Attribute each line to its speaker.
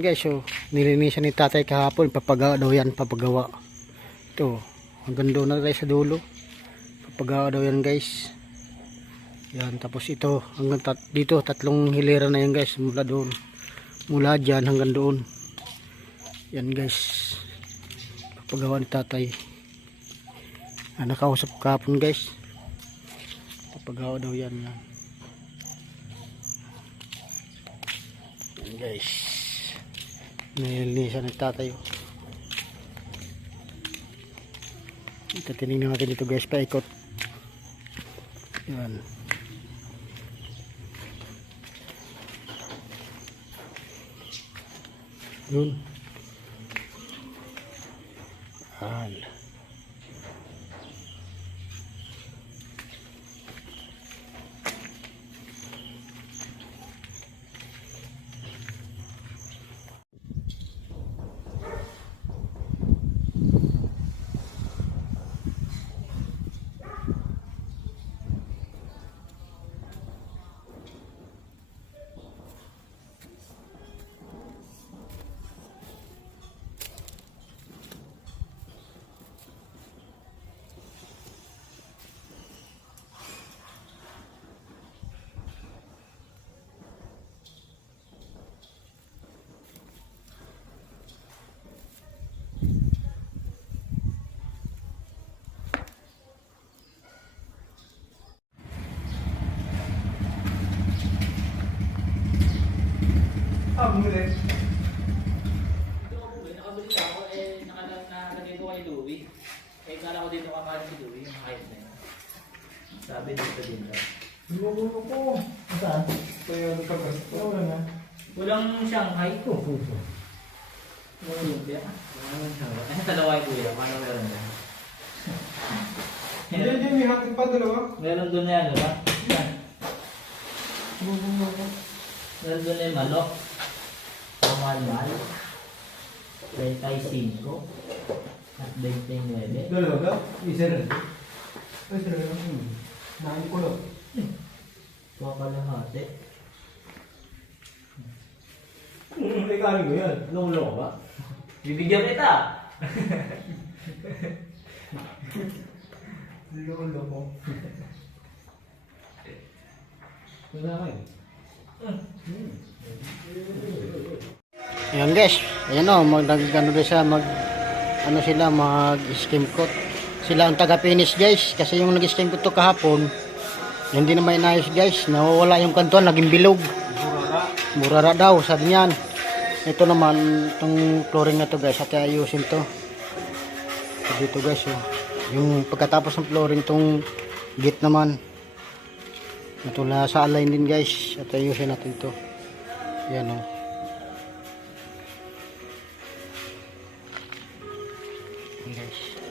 Speaker 1: guys, oh. Nilinisan ni tatay kahapon. Papagawa daw yan, papagawa. Ito, hanggang doon na guys sa dulo. Papagawa daw yan guys. Yan, tapos ito, hanggang tat dito, tatlong hilera na yan guys, mula doon. Mula dyan hanggang doon. Yan guys. Papagawa ni tatay. Ah, nakausap kahapon guys. Papagawa daw yan. Yan, yan guys. Nilinisan ng tatay. oh. Ito tinignan natin dito guys, paikot. Yan. Yun. Yan.
Speaker 2: Uy, nakabili na ako eh, nakalag na ganito kay Louie. Eh, kala ko dito kakain si Louie, yung kahit na yun. Sabi dito din daw.
Speaker 3: Lumulo ko.
Speaker 2: Saan?
Speaker 3: Kaya ka ba? Wala na.
Speaker 2: Walang Shanghai ko. Walang lumpia. Walang Shanghai. Ay, dalawa yung kuya. Paano meron dyan?
Speaker 3: Hindi, hindi. May hatid pa dalawa.
Speaker 2: Meron doon na yan, diba? Yan.
Speaker 3: Ko.
Speaker 2: Meron doon na yung manok. Pamalmal. 35. At 29.
Speaker 3: Dalawa ka? Isa rin. Isa rin. Hmm. Nakain ko lang.
Speaker 2: Kuha ka lang hati.
Speaker 3: Hmm, may kanin ko yan. Lumulo ko ba?
Speaker 2: Bibigyan kita!
Speaker 3: Lumulo ko. Wala ka eh.
Speaker 1: Ayan guys, ayan o, mag, nag, ano siya, mag, ano sila, mag skim coat. Sila ang taga-finish guys, kasi yung nag-skim coat to kahapon, hindi na may inayos guys, nawawala yung kantuan, naging bilog.
Speaker 3: Burara.
Speaker 1: Murara daw, sabi niyan. Ito naman, itong flooring na to guys, at ayusin to. So, dito guys, oh. yung pagkatapos ng flooring, itong gate naman. Ito na sa align din guys, at ayusin natin to. Yan oh. Yan, guys.